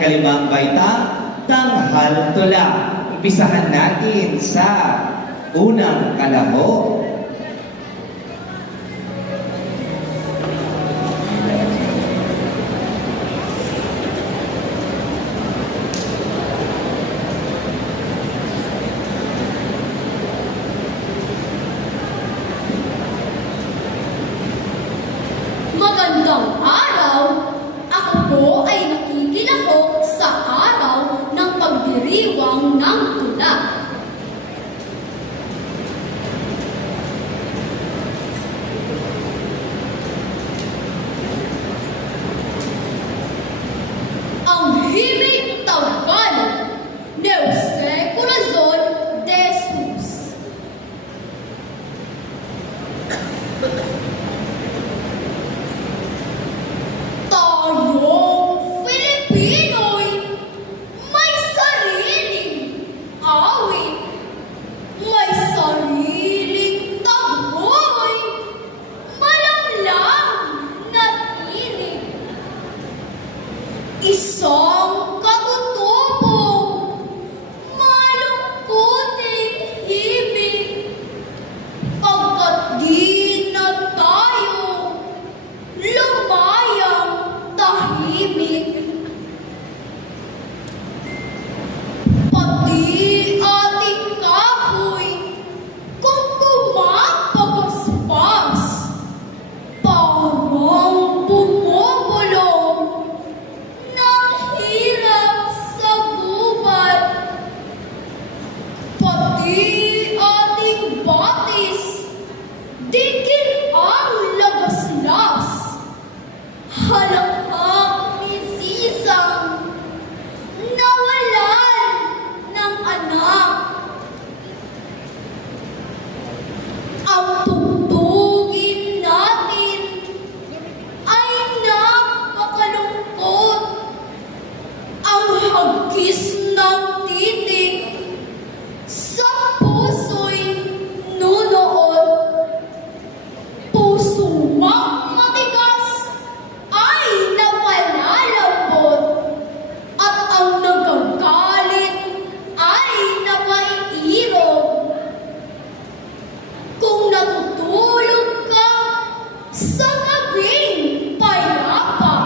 ikalimang baitang Tanghal Tula. Umpisahan natin sa unang kalahok. Magandang araw! Ako po ay nakikilahok sa araw ng pagdiriwang ng tula. Ang himig Tagalog ni Jose Corazon de Jesus. Tayong Filipino'y may sariling awit, may sariling taboy, malamlang na tinig. Isang katutubong, malungkuting himig, pagkat di na tayo lumayang tahimik. Pati ating kahoy kung pumapagaspas, parang bumubulong ng hirap sa gubat. Pati ating batis, dikil ang lagaslas. Halakhak ni Sisang, nawalan ng anak. Ang tugtugin natin ay napakalungkot. Ang hagis ng tinig sa puso'y nunuot. Puso mang matigas ay napalalambot, at ang nagagalit ay napaiirog. Kung natutulog ka sa gabing payapa,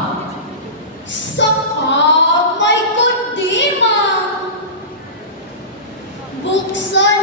saka may kundima, buksan